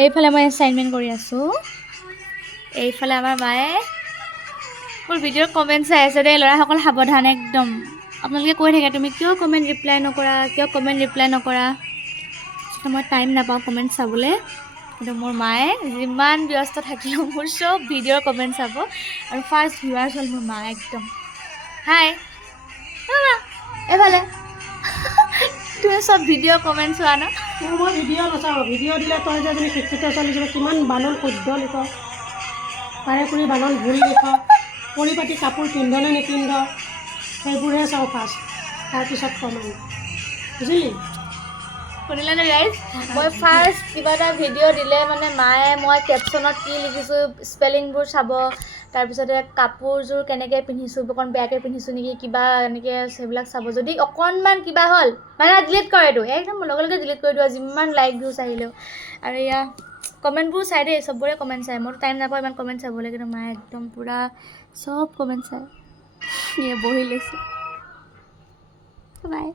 এইফালে মই এছাইনমেণ্ট কৰি আছোঁ। এইফালে আমাৰ মায়ে মোৰ ভিডিঅ'ৰ কমেণ্ট চাই আছে দেই। ল'ৰাসকল সাৱধান একদম। আপোনালোকে কৈ থাকে তুমি কিয় কমেণ্ট ৰিপ্লাই নকৰা। মই টাইম নাপাওঁ কমেণ্ট চাবলৈ, কিন্তু মোৰ মায়ে যিমান ব্যস্ত থাকিলেও মোৰ চব ভিডিঅ'ৰ কমেণ্ট চাব। আৰু ফাৰ্ষ্ট ভিউৱাৰ্ছ হ'ল মোৰ মা একদম। হাই এইফালে তুমি চব ভিডিঅ' কমেণ্ট চোৱা ন? মই ভিডিঅ' নাচাওঁ। ভিডিঅ' দিলে তই যে এজনী শিক্ষিত ছোৱালী হিচাপে কিমান বানন শুদ্ধ লিখ, পাৰে কৰি বানন ভুল লিখ, পৰিপাটি কাপোৰ পিন্ধনে নিপিন্ধ, সেইবোৰহে চাওঁ ফাৰ্ষ্ট, তাৰপিছত কমেণ্ট। বুজিলি? শুনিলানে গাইজ? মই ফাৰ্ষ্ট কিবা এটা ভিডিঅ' দিলে মানে মায়ে মই কেপশ্যনত কি লিখিছোঁ স্পেলিংবোৰ চাব, তাৰপিছতে কাপোৰযোৰ কেনেকৈ পিন্ধিছোঁ, অকণ বেয়াকৈ পিন্ধিছোঁ নেকি, কিবা এনেকৈ সেইবিলাক চাব। যদি অকণমান কিবা হ'ল মানে ডিলিট কৰে এইটো, একদম লগে লগে ডিলিট কৰি দিওঁ যিমান লাইক ভিউজ আহিলেও। আৰু এয়া কমেণ্টবোৰ চাই দেই, চবৰে কমেণ্ট চাই। মোৰতো টাইম নাপাওঁ ইমান কমেণ্ট চাবলৈ, কিন্তু মায়ে একদম পূৰা চব কমেণ্ট চাই। বহি লৈছোঁ বাই।